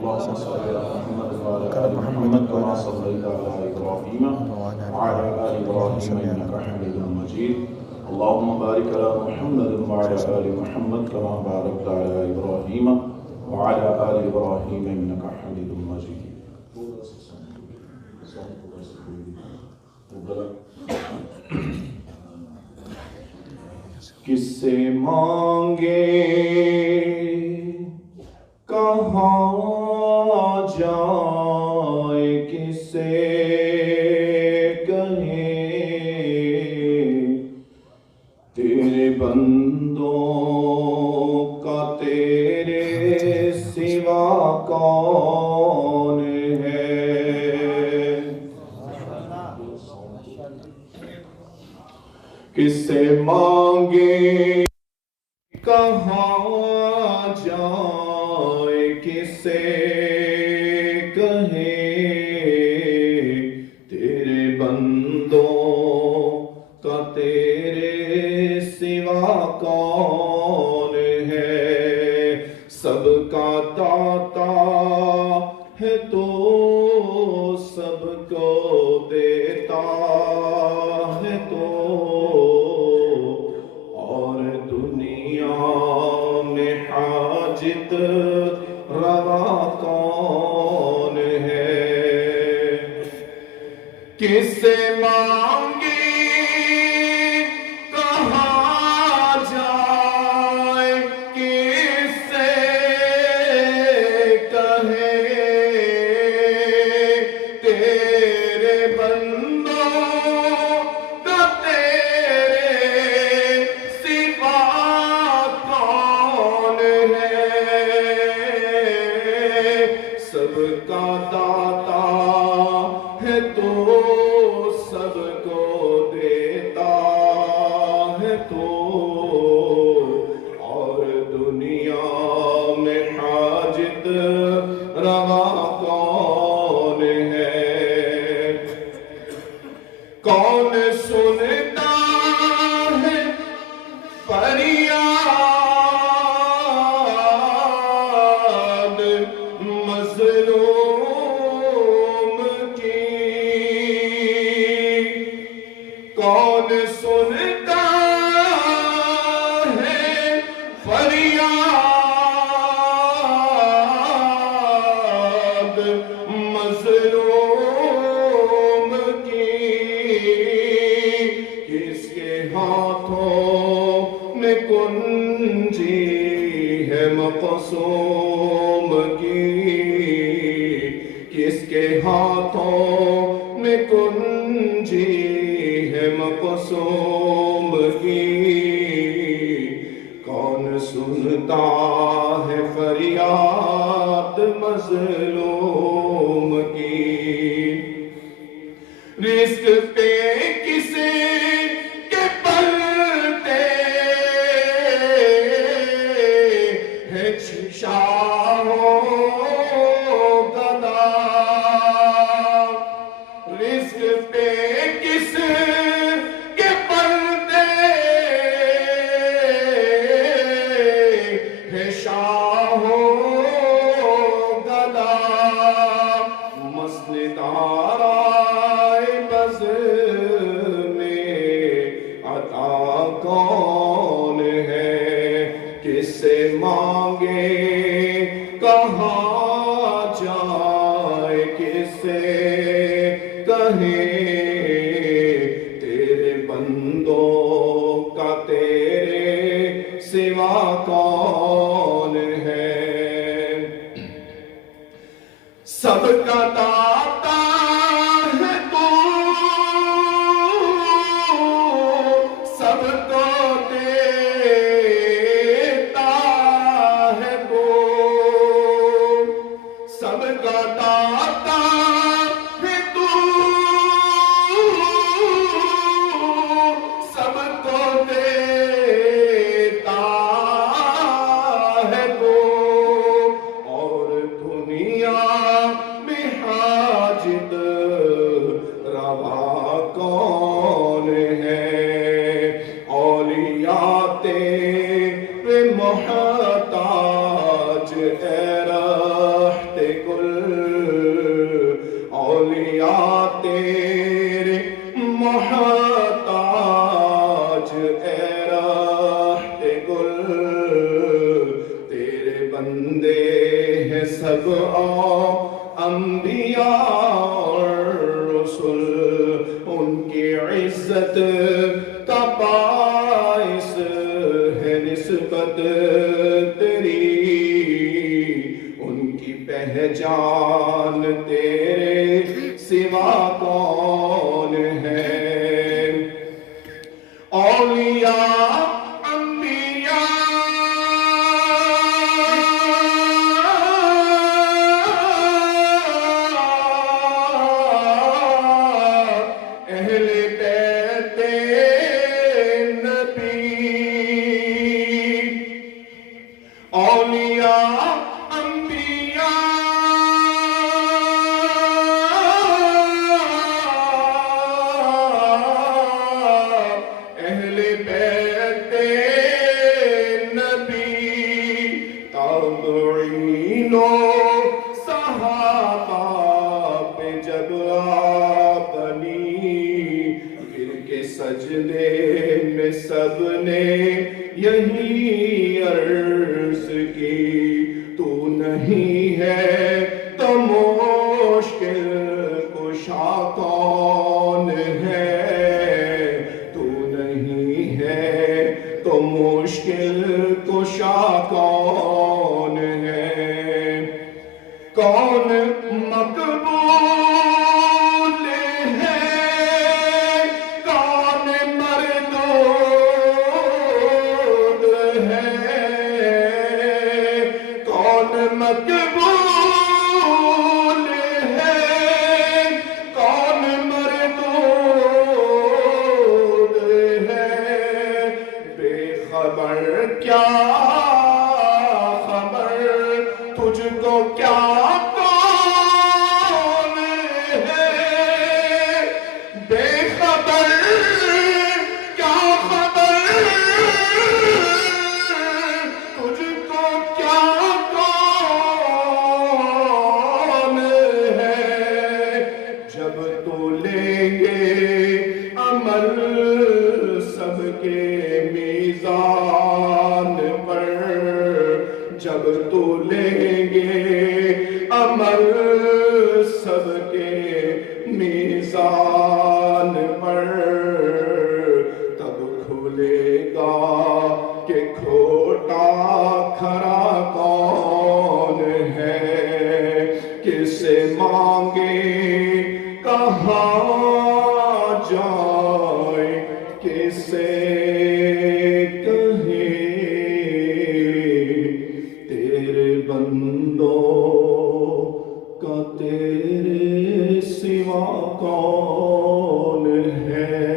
اللهم صل على محمد وعلى آل محمد كما صليت على إبراهيم وعلى آل إبراهيم إنك حميد مجيد اللهم بارك على محمد وعلى آل محمد كما باركت على إبراهيم وعلى آل إبراهيم إنك حميد مجيد. کس سے مانگے کہاں جائے کس سے کہیں تیرے بندوں کا تیرے سوا کون ہے. کس سے مانگے کہاں جائے کس سے کہے تیرے بندوں کا تیرے سوا کون ہے. سب کا داتا ہے تو سب کو دیتا ہے تو حاجت روا کون ہے. کس سے مانگے کہاں جائے کس سے کہے تیرے بندوں کا تیرے سوا سب کا داتا ہے تو سب کو دیتا ہے تو اور دنیا میں حاجت روا کون ہے. کون سنتا ہے فریاد مظلوم کی. کون سنتا ہے فریاد مظلوم کی. کس کے ہاتھوں میں کنجی ہے مقصوم کی. کس کے ہاتھوں میں کنجی ہے مقصوم کی. کون سنتا ہے فریاد مظلوم کی. رزق پہ کسی کے پلتے ہے شاہ رزق پہ کس کے پردے ہے شاہ گدا. مسند آرائے بز میں عطا کون ہے. کس سے مانگے کہاں جائے کس سے کہے تیرے بندوں کا تیرے سوا کون ہے. سب کا داتا ہے تو سب کو دیتا ہے تو سب کا داتا ہے تو سب کو دیتا ہے تو اور دنیا میں حاجت روا کون ہے. اولیاء تیرے محتاج اے رہتے گل اولیاء تیرے محتاج اے راہ گل تیرے بندے ہیں سب انبیاء اور رسل ان کی عزت کا باعث ہے نسبت تیری ان کی پہچان تیرے سوا کون ہے اولیاء سجدے میں سب نے یہی عرض کی تو نہیں ہے تو مشکل کشا کون ہے تو نہیں ہے تو مشکل کشا کون ہے کون مقبول ہے کون مردود ہے کون مقبول ہے کون مردود ہے بے خبر کیا خبر تجھ کو کیا کون ہے بے خبر کیا خبر تجھ کو کیا کون ہے جب تو لیں گے عمل سب کے میزان پر جب تو لیں گے عمل سب کے میزان پر تب کھلے گا کہ کھوٹا کھرا کون ہے کس سے مانگے کہاں جائے کس سے بندوں کا تیرے سوا کون ہے